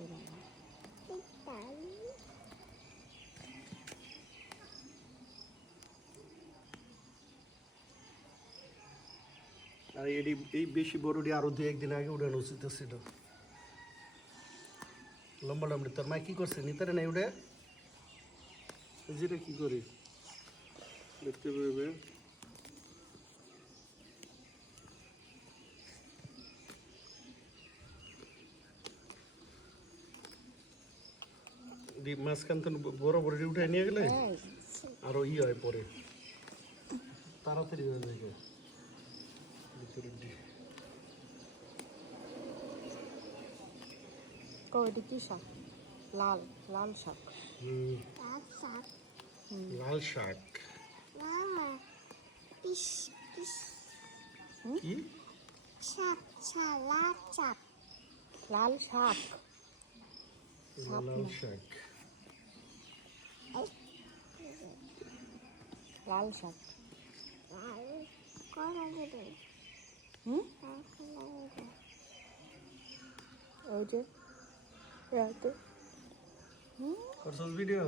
আর এই বেশি বড়টি আরো 2-1 দিন আগে উঠানো উচিত ছিল। লম্বা লম্বা তোর মা কি করছে নিতারে নাই উঠে যেটা কি করি দেখতে পাবে। মাঝখান তো বড় বড় উঠে নিয়ে গেলে আরো হয় পরে তাড়াতাড়ি হয়ে যায়। এটা কি শাক? লাল লাল শাক। লাল শাক কি লাল শাক। লাল শাক লাল শাক। ওই যে রাতে করছস ভিডিও।